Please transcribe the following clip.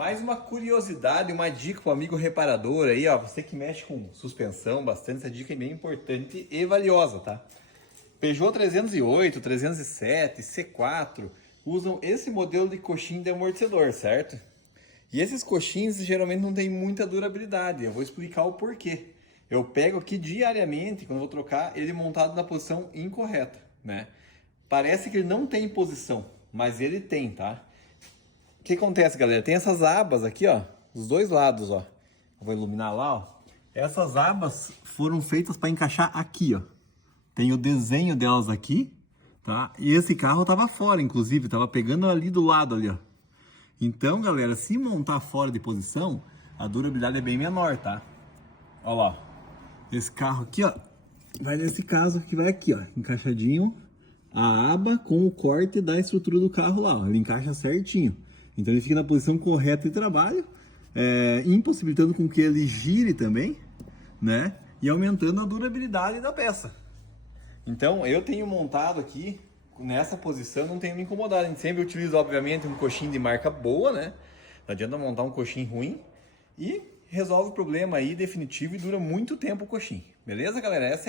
Mais uma curiosidade, uma dica para o amigo reparador aí, ó. Você que mexe com suspensão bastante, essa dica é bem importante e valiosa, tá? Peugeot 308, 307, C4 usam esse modelo de coxim de amortecedor, certo? E esses coxins geralmente não têm muita durabilidade. Eu vou explicar o porquê. Eu pego aqui diariamente, quando eu vou trocar, ele montado na posição incorreta, né? Parece que ele não tem posição, mas ele tem, tá? O que acontece, galera? Tem essas abas aqui, ó, dos dois lados, ó. Eu vou iluminar lá, ó. Essas abas foram feitas para encaixar aqui, ó. Tem o desenho delas aqui, tá? E esse carro tava fora, inclusive, tava pegando ali do lado ali, ó. Então, galera, se montar fora de posição, a durabilidade é bem menor, tá? Olha lá. Esse carro aqui, ó, vai nesse caso que vai aqui, ó, encaixadinho a aba com o corte da estrutura do carro lá, ó. Ele encaixa certinho. Então ele fica na posição correta de trabalho, impossibilitando com que ele gire também, né? E aumentando a durabilidade da peça. Então eu tenho montado aqui nessa posição, não tenho me incomodado. A gente sempre utiliza, obviamente, um coxim de marca boa, né? Não adianta montar um coxim ruim. E resolve o problema aí definitivo e dura muito tempo o coxim. Beleza, galera? Essa é